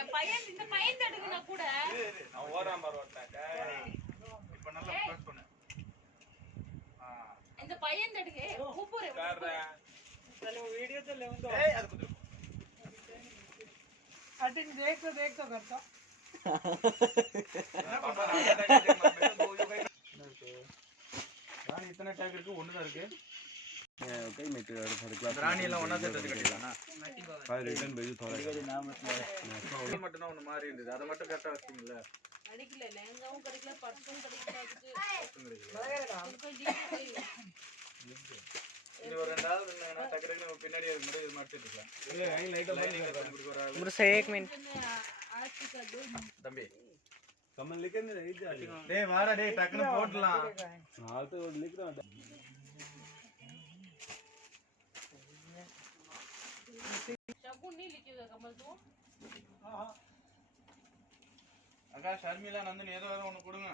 என் பையன் இந்த பையன் எடுக்கனா கூட நான் ஓராம் பார் வரட்டாங்க இப்ப நல்லா ப்ரெஸ் பண்ணு இந்த பையன் எடுக்க ऊपर कर रहा है चलो वीडियो तो ले दो ए அது குதிரு अटिन देख तो करता पापा राजा टैग में दो यो कहीं रानी इतना टैग இருக்கு ஒண்ணு தான் இருக்கு कई मीटर और क्लास रानी எல்லாம் ஒண்ணா சேர்த்து கட்டிடலாம்னா फाइल रिटर्न भेजो थोड़ा नाम மட்டும் தான் ஒண்ணு மாறி இருந்தது அத மட்டும் கரெக்ட்டா வச்சீங்கல அடிக்கல லெங்காவும் கிடைக்கல பர்ஸும் கிடைக்கல இது ஒரு ரெண்டாவது நான் டக்கறேன்னு பின்னாடி இருக்கு இது மாட்டி இருக்கலாம் ஏய் ஐ லைட் எல்லாம் ஒரு से 1 मिनट आज का दो தம்பி कमल लिखे नहीं रही जा டேய் வாடா டேய் டக்குனு போடலாம் हाल तो लिख रहा हूं शगुन नहीं लिखेगा कमल तो அக்கா ஷர்மிளா நந்தினி ஏதோ ஒன்னு கொடுங்க